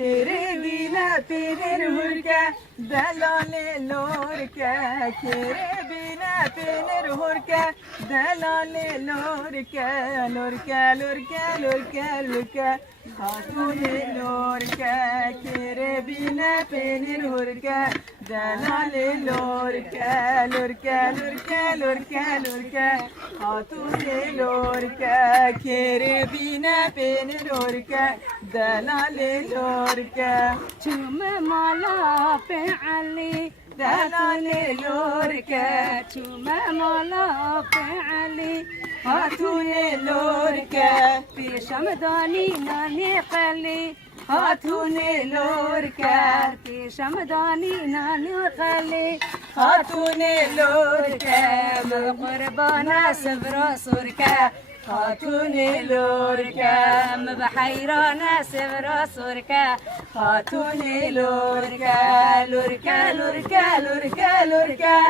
كربينا بين الهركة دلال لوركة كربينا بين الهركة دلال لوركة لوركة لوركة لوركة لوركة خاتون لوركة كربينا بين الهركة دلال لوركة لوركة لوركة لوركة لوركة خاتون لوركة كربينا بين الهركة دلال لوركة چوم مالا فعلی دلال لوركة چوم مالا فعلی خاتون لوركة پیشم دانی نانی قلی خاتون لوركة پیشم دانی نانی قلی خاتون لوركة قربانا صبر سرکه خاتون لوركة بحیرانا صبر سرکه خاتون لوركة لوركة لوركة لوركة لوركة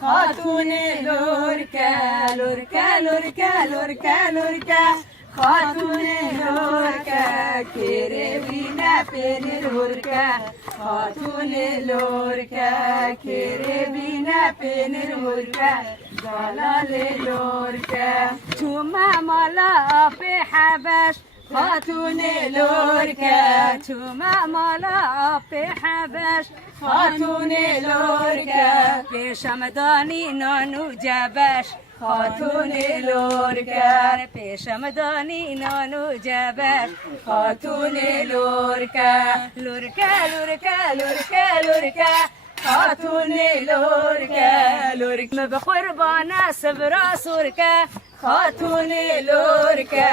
خاتون لوركة لوركة لوركة لوركة لوركة خاتون لوركة كربينا بين الهركة خاتون لوركة كربينا بين الهركة دلال لوركة چوم مالا فی حبش خاتون لوركة چوم مالا فی حبش خاتون لوركة پیشم دانی نانو جبش خاتون لوركة پیشم دانی نانو جبش خاتون لوركة لورکه لورکه لوركة لوركة خاتون لوركة لوركة بقربانا صبرا سرکه خاتون لوركة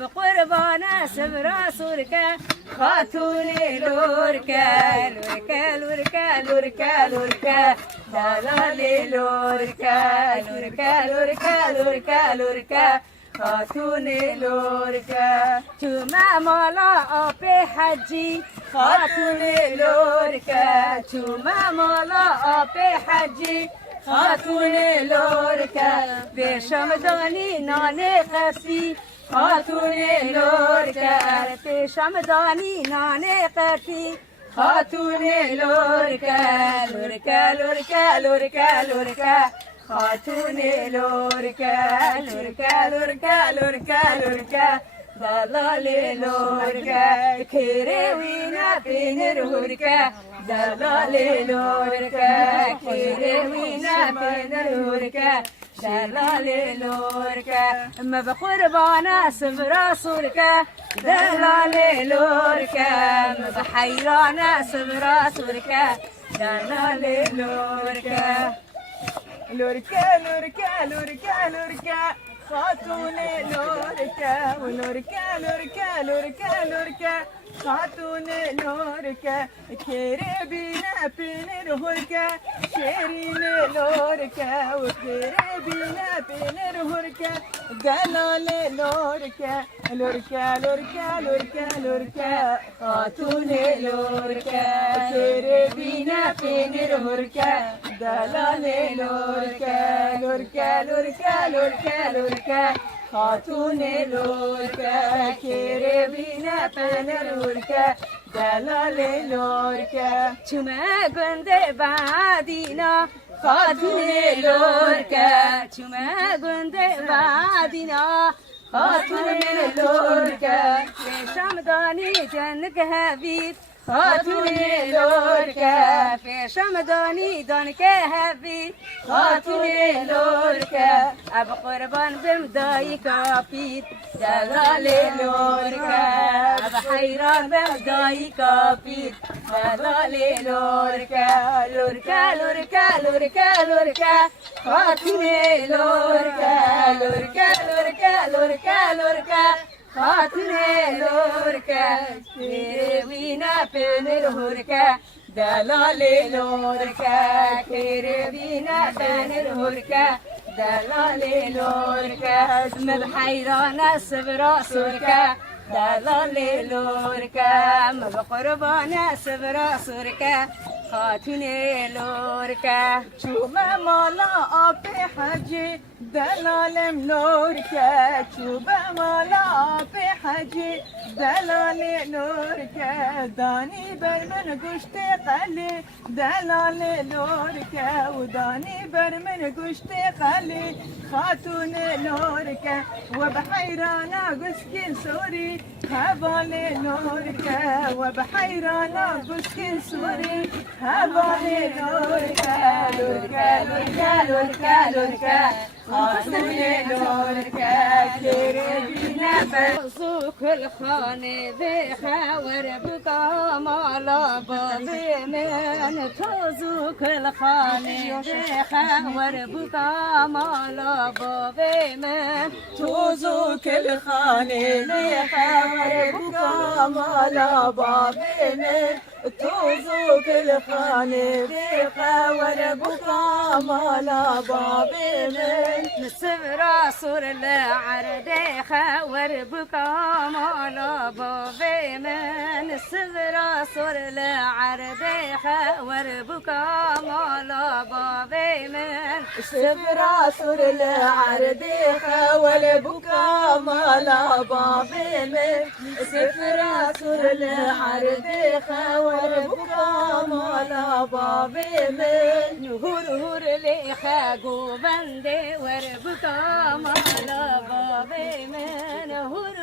بقربانا صبرا سرکه خاتون لوركة لورکه لورکه لوركة لوركة دلال لوركة لوركة لوركة لوركة لوركة خاتون لوركة چوم مالا آب حجی خاتون لوركة چوم مالا آب حجی خاتون لوركة پیشم دانی نان قفی خاتون لوركة پیشم دانی نان قفی خاتون لوركة لوركة لوركة لوركة لوركة خاتون لوركة لوركة لوركة لوركة لوركة دلال لوركة كربينا بين الهركة دلال لوركة كربينا بين الهركة دلال لوركة ما بقربانا صبرا سرکه دلال لوركة ما بحیرانا صبرا سرکه دلال لوركة لوركة لوركة لوركة لوركة خاتون لوركة ولوركة لوركة لوركة لوركة خاتون لوركة كربينا بين الهركة شيرين لوركة وكربينا بين الهركة دلال لوركة لوركة لوركة لوركة لوركة خاتون لوركة كربينا بين الهركة دلال لوركة لوركة لوركة لوركة لوركة خاتون لوركة كربينا بين الهركة دلال لوركة چوم گنده بعدینا خاتون لوركة چوم گنده بعدینا خاتون لوركة پیشم دانی جنگ هبید خاتون لوركة پیشم دانی دانک هبید خاتون لوركة اب قربان بم دایی کافید دلال لوركة اب حیران بم دایی کافید دلال لوركة لوركة لوركة لوركة لوركة خاتون لوركة لوركة لوركة لوركة لوركة خاتون لوركة كربينا بين الهركة دلال لوركة كربينا بين الهركة دلال لوركة مبحیرانا صبرا سرکه دلال لوركة بقربانا صبرا سرکه خاتون لورکه شو ما مالا أبي حجي دلالم نورکه چوب مالا به حجی دلال نورکه دانی بر من گوشت قلی دلال نورکه و دانی بر من گوشت قلی خاتون نورکه و بحیرانا گسکین سوری هبال نورکه و بحیرانا گسکین سوری هبال نورکه لورکه لورکه لورکه لورکه خاتون لورکه کربینه سوق الخانه بخور بقى مالا بابي من تزوق الخانه بخور بقى مالا بابي من توزوک الخانه لخور بکا مالا بابی من توزوک الخانه لخور بکا مالا بابی من سفرا سور العرد خور بقى مالا بابي من سفرا سور العرد خور بقى مالا بابي من سفرا سر العرد خول بكا مالا بابي من سفرا سر العرد خول بكا مالا بابي من هور لخا قوبندي وربكا مالا بابي من هور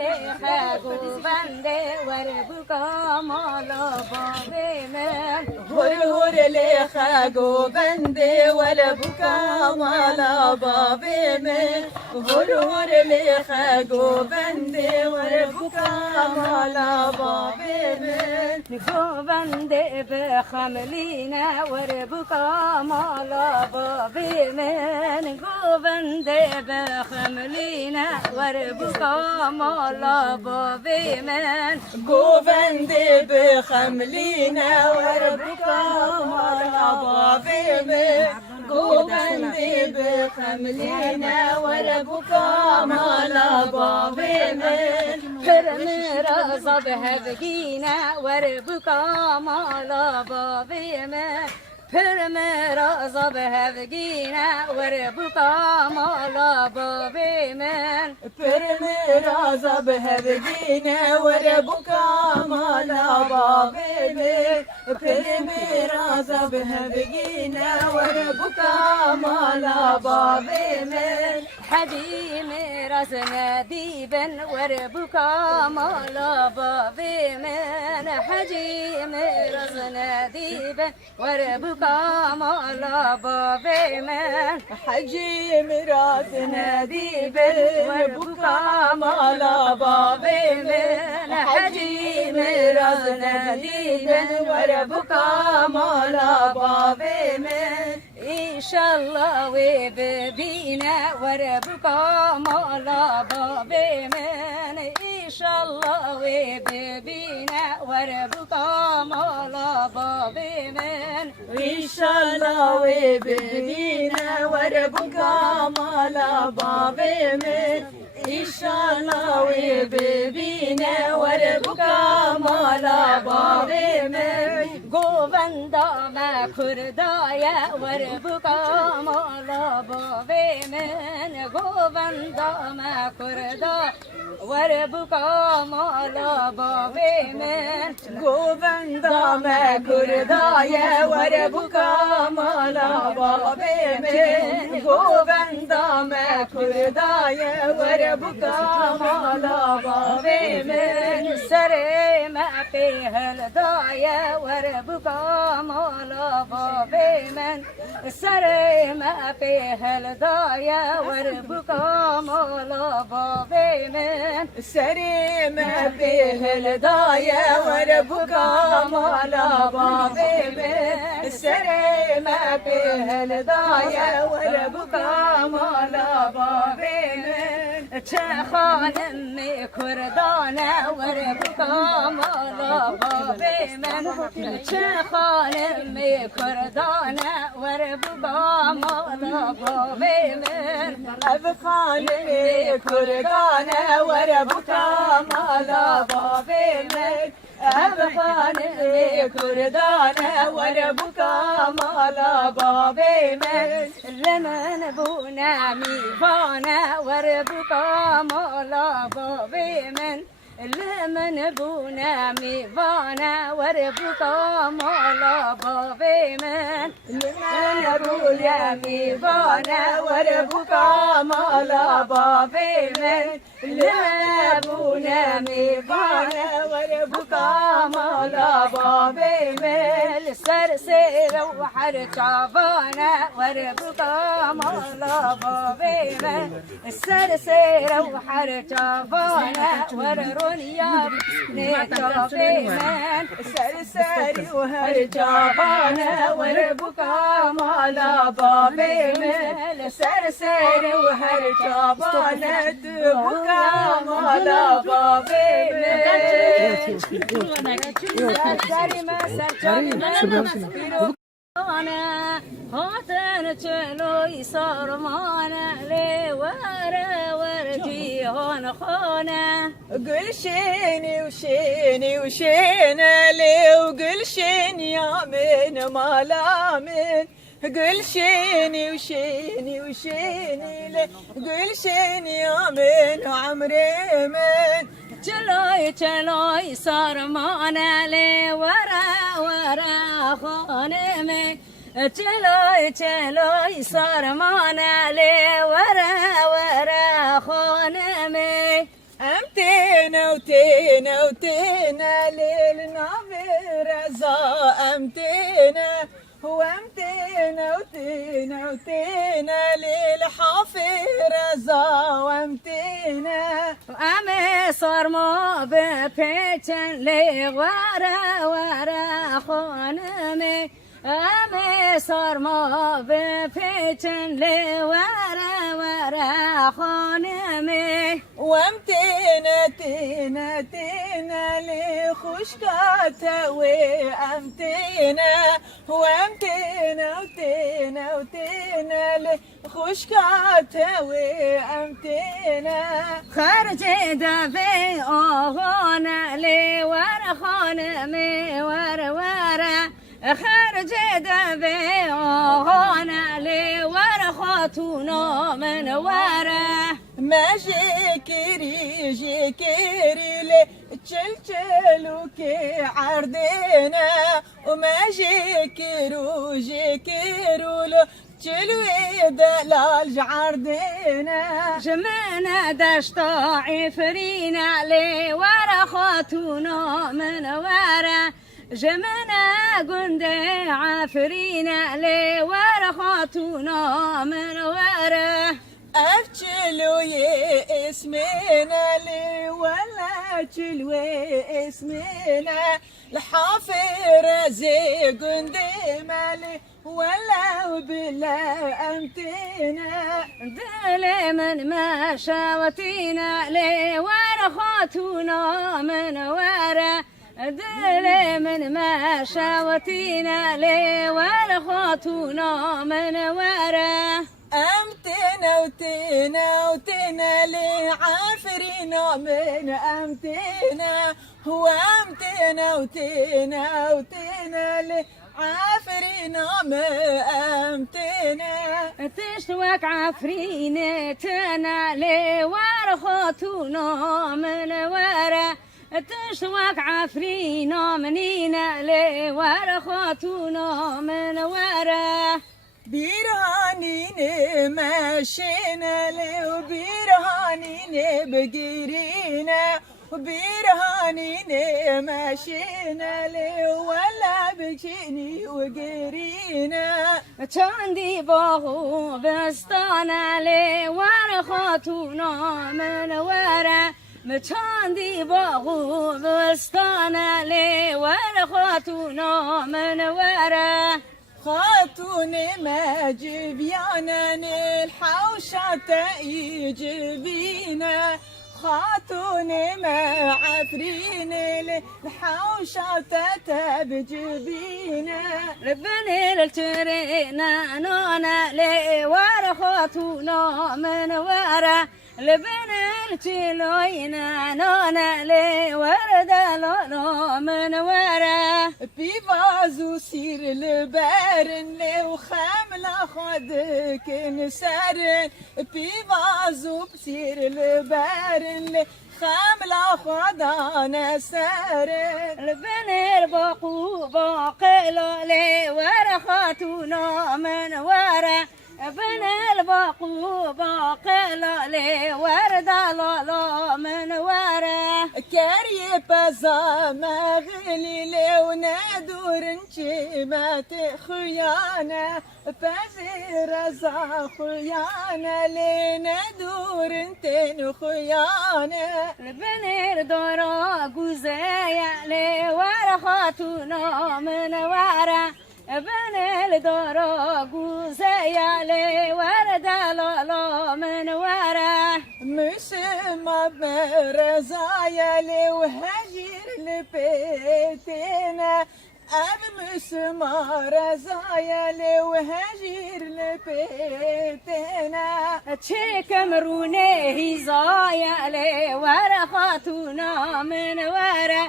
لخا قوبندي وربكا مالا بابي من هر لخا قوبندي ولا بكا مالا بابي من هر لخا قوبندي ولا بكا مالا بابي من قوبندي بخملينا وربكا مالا بابي من قوبندي بخملينا وربكا مالا بابي من قوبندي بخملينا وربكا مالا بابي من قوبندي بخملينا وربكا مالا بابي من فرمرا صبها بقينا وربكا مالا بابي من فرمرا صبها بقينا وربكا مالا بابي من فرمرا بهدينا وربكا مالا بابي من فرمرا بهدينا وربكا مالا بابي من حديم راسنا ديبا وربكا مالا بابي من حديم راسنا ديبا وربكا مالا بابي من حجي مراسنا ديبا وربكا مالا بابي من حجي مراسنا ديبا وربكا مالا بابي من إن شاء الله وببينا وربكا مالا بابي من إن شاء الله وببينا وربكا مالا بابي من إن شاء الله وبدينا وربكا مالا بابي من إن شاء الله وبدينا وربكا مالا بابي من गोवंदा मैं खुरदाया वरबुका मौला बाबे में गोवंदा मैं खुरदा वरबुका मौला बाबे में गोवंदा मैं खुरदाया वरबुका मौला बाबे में गोवंदा मैं खुरदाया वरबुका मौला बाबे में सरे मैं पे हलदाया वरबुका मौला बाबे में सरे मैं पे हलदाया वरबुका मौला बाबे में सरे मैं पे हलदाया वरबुका मौला बाबे में सरे मैं पे हलदाया वरबुका मौला बाबे में خانم می کردانه وربکا مالا بابی من چه خانم می کردانه وربکا مالا بابی من اب خانم کردانه وربکا مالا بابی من اب خانم خانه كردانه وربكا مالا بابي من لمن بونا ميفانا وربكا مالا بابي من لمن بونا ميفانا وربكا مالا بابي من لمن بونا ميفانا وربكا مالا بابي من لمن بونا ميفانا وربكا مالا بابي من سرسير وحرجافانا وربكا مالا بابي من سرسير وحرجافانا وررونيا نيتافي من سرساري وهرجافانا وربكا مالا بابي من سرساري وهرجافانا تبكا مالا بابي من أنا هاتن تلو يصار معنا لي ورا ورجي هون خانة قل شيني وشيني وشينا لي وقل شيني يا من مالا من قل شيني وشيني وشيني لي قل شيني يا من عمري من چلوی صار معنا لي ورا خانمي چلوی صار معنا لي ورا خانمي امتينا وتينا وتينا ليلنا برزا امتينا وامتينا وتينا وتينا ليل حافر رزا وامتينا أمي صار ما ببيتن لي ورا خانمي أمي صار ما ببيتن لي ورا خانمي وامتينا تينا تينا لي خشكاته وامتينا وامتينا وتينا وتينا لي خشكاته وامتينا خرج دبي أغانا لي ورا خانمي ورا خرج دبي أغانا لي ورا خاتونا من ورا ما جيكري جيكري لي تشلشلوكي عردنا وما جيكرو جيكرو لو تشلوي دلال جعردنا جمنا دشتا عفرينا لي ورا خاتونا من ورا جمنا قندي عفرينا لي ورا خاتونا من ورا أفتشلوي اسمنا لي ولا تشلوي اسمنا الحافر زي قندي مالي ولا بلا أمتنا دلي من ما شاوتينا لي ورا خاتونا من ورا دلي من ما شاوتينا لي ورا خاتونا من ورا أمتنا وتنا وتنا لي عافرينا من أمتنا هو أمتنا وتنا وتنا لي عافرينا من أمتنا تشتوك عفرينتنا لي ورا خاتونا من ورا تشتوك عفرينا منينا لي ورا خاتونا من ورا بيرهانين ماشينا لي وبيرهانين بقيرينا وبيرهانين ماشينا لي ولا بجيني وقيرينا تاندي باهو بستانا لي ورا خاتونا من ورا متاندي باهو بستانا لي ورا خاتونا من ورا خاتوني ما جبيانا الحوشة يجبينا خاتوني ما عفرين الحوشة تبجبينا ربني للترينا نونا لي ورا خاتونا من ورا لبني التلوينا نونا لي ورا دلونا من ورا بيفازو سير البارن لو خاملة خدك نسارن بيفازو بسير البارن لو خاملة خدانا سارن البنر بقو باقلو لي ورخاتنا من ورا بن البقو باقلو لي ورد لا من ورا كاري بازا مغلي لو نادور انشي ما تخيانا بازي رزا خيانا لي نادور انتن خيانا البنر دورا قزايا لي ورخاتنا من ورا بن الدورا قزايا لي ورد لا من ورا مسمى برزايا لي وهجير لبيتنا أب مسمى رزايا لي وهجير لبيتنا چه کمرونه هزایا لی ور خاتونا من ورا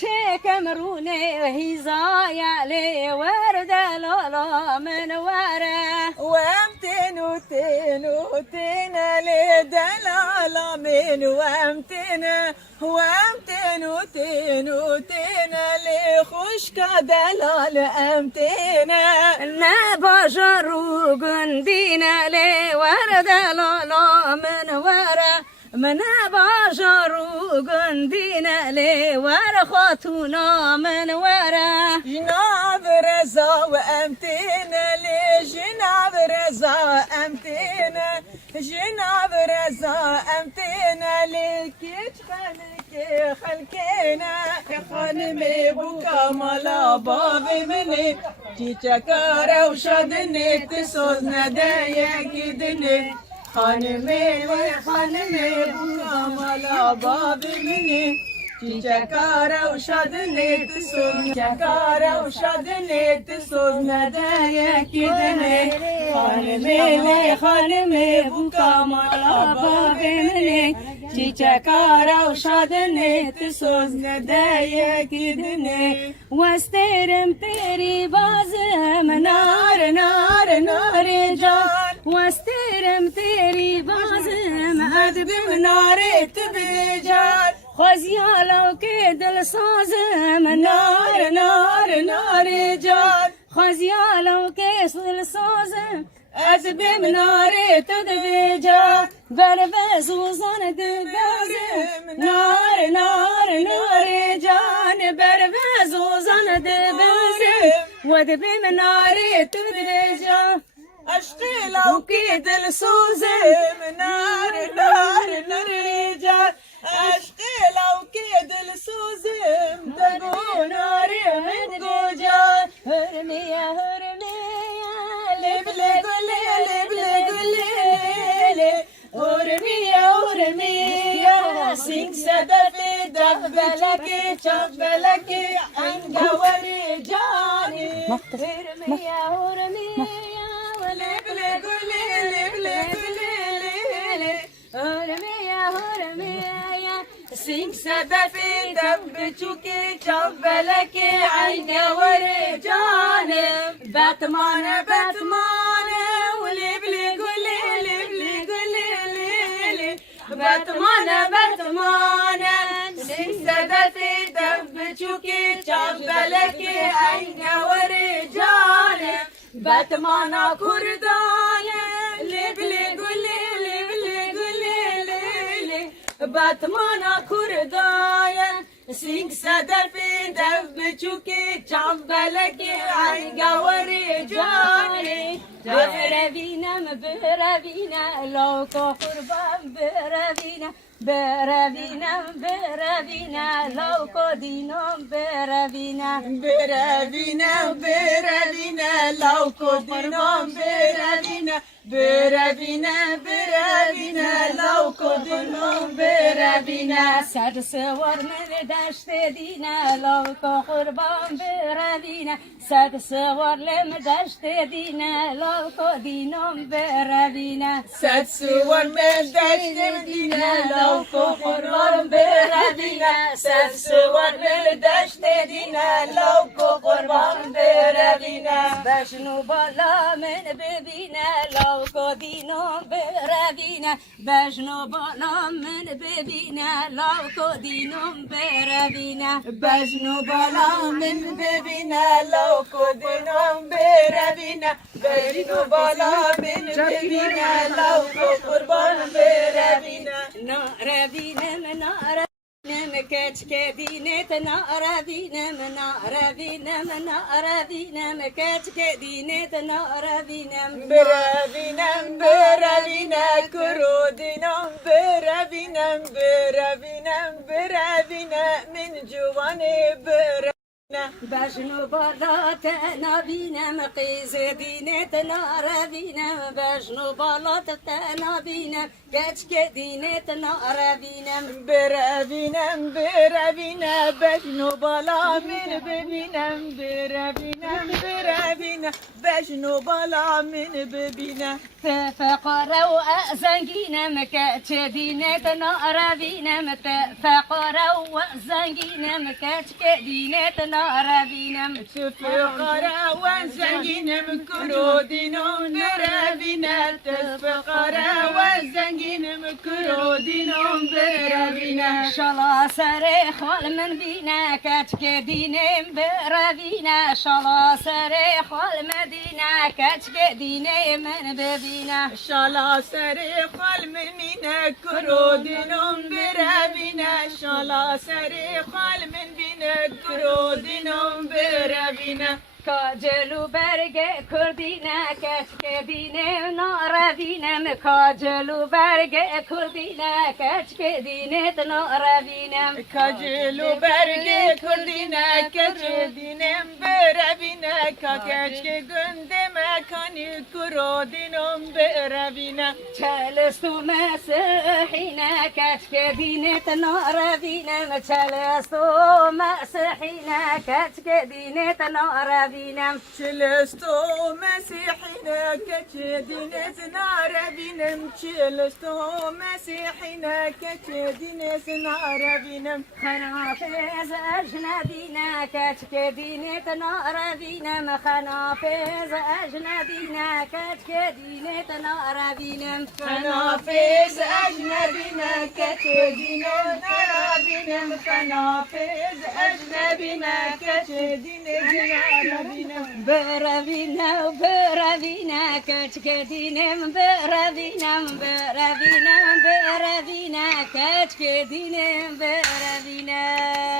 چه کمرونه هزایا لی ور دلالا من ورا وامتنو تنو تنا لي دلالا من وامتنا وامتنو تنو تنا لي خشكا دلال امتنا نباجرو قندينا لی ور دلالا من ورا من باجرو قندينا لی ور خاتونا من ورا جناب رزا وامتنا لي جناب رزا امتنا جناب رزا امتنا لي كيش خلك خلكنا خانمي بوكا مالا بابي مني تيتا كارا وشادني تسوزنا دايا كدني خانمي بوكا مالا بابي مني چکارا و شادنی تسوز چکارا و شادنی تسوز ندای کدنی خانمی بوکا مالا بابنی چکارا و شادنی تسوز ندای کدنی واسترم تیری بازم نار نار نار جان واسترم تیری بازم ادبم نار تبی جان خزیالو که دل سازم نار نار نار جان خزیالو که دل سازم از بیم نار تدوی جان بر بزوزان دبازم نار نار نار جان بر بزوزان دبازم ود بیم نار تدوی جان عشقی لو کی دل سوزم نار نار نار جان عشقی لو کی دل سوزم تگو نار من گو جان هرمیا لبل گلی لبل گلی هرمیا هرمیا سینگ صدفی دبلکی چبلکی انگوری جانی هرمیا لبل گلی لبل گلی هرمیا سینگ صدفی دبچوکی چبلکی انگوری جانی باتمان باتمان ولبل گلی لبل گلی باتمان باتمان سینگ صدفی دبچوکی چبلکی انگوری جانی باتمانا کردانه لبلی گلی لبلی گلی باتمانا کردانه سینگ صدفی دب چوکی چنبلکی انگوری جانی بروینم بروینم لوکو قربان بروینم بروینم بروینم لوکو دینم بروینم بروینم بروینم لوکو دینم بروینم بروینم بروینم لوکو دینم بروینم سر سوار من دشت دینه لوکو قربان بروینم سر سوار لم دشت دینه لوکو دینم بروینم صد سوار من دشت دینه لوکو قربان بروینم صد سوار من دشت دینه لوکو قربان بروینه بشنو بالا من ببینه لو کدینم بروینه بشنو بالا من ببینه لو کدینم بروینه بجنو بالا من ببینه لو کدینم بروینه بجنو بالا من ببینه لو قربان بروینه ناربینم کچ که دینت ناربینم کچ که دینت ناربینم بروینه کرودینم بروینه من جوانی بروینه بشنو بالا تنابینم قیز دینت ناربینم بشنو بالا تنابینم کچ که دینت ناربینم بروینه بجنو بالا من ببینم بروینه بجنو بالا من ببینم فقره و زنگینم کچ دینت ناربینم فقره و زنگینم کچ که دینت ناربینم فقره و زنگینم کرودینم بروینه فقره و زنگینم کرودینم بروینه شالا سر خال من بینه کچ که دینم بروینه شالا سر خال مدینه کچ که دینه من ببینه شالا سر خال مینه کرودینم بروینه شالا سر خال من بینه کرودینم بروینه کاجلو برگ کردینه کچ که دینه ناربینم کاجلو برگ کردینه کچ که دینت ناربینم کاجلو برگ کردینه کچ دینم بروینه کاکچ که گنده مکانی کرودینم بروینه چلستو مسیحینه کچ که دینت ناربینم چلستو مسیحینه کچ که دینت ناربینم چلستو مسیحینه کچ دینت ناربینم چلستو مسیحینه کچ دینت ناربینم خنافز اجنبینه کچ که دینت ناربینم خنافز اجنبینه کچ که دینت ناربینم خنافز اجنبینه کچ دینت ناربینم خنافز اجنبینه کچ دینت ناربینم بروینه کچ که دینم بروینه کچ که دینم بروینه